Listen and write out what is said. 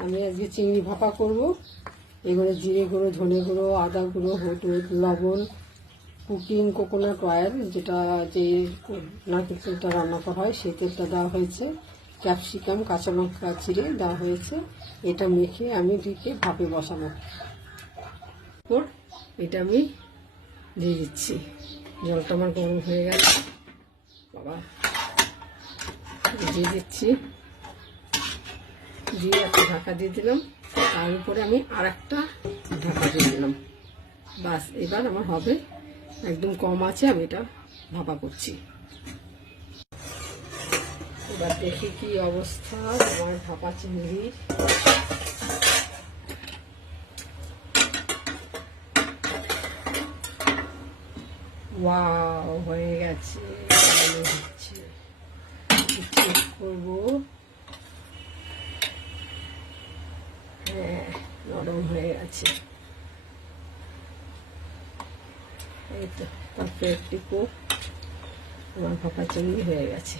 আমি আজকে চিংড়ি ভাপা করব। এগুলো জিরে গুঁড়ো, ধনে গুঁড়ো, আদা গুঁড়ো, হলুদ, লবণ, কুকিং কোকোনাট অয়েল, যেটা যে নারকেল তেলটা রান্না করা হয় সেই তেলটা দেওয়া হয়েছে, ক্যাপসিকাম, কাঁচা লঙ্কা চিড়ে দেওয়া হয়েছে। এটা মেখে আমি ঢেকে ভাপে বসাবো। এটা আমি দিয়ে দিচ্ছি। জলটা আমার গরম হয়ে গেছে, বাবা দিয়ে দিচ্ছি, দিয়ে একটা ঢাকা দিয়ে দিলাম। তার উপরে আমি আর একটা ঢাকা দিয়ে দিলাম। বাস, এবার আমার হবে। একদম কম আছে আমি এটা ভাপা করছি। এবার দেখি কি অবস্থা আমার ভাপা চিংড়ির। ওয়াও, হয়ে গেছে। চেক করবো। হ্যাঁ, নরম হয়ে গেছে। এই তো পারফেক্টলি আমার ভাপা চিংড়ি হয়ে গেছে।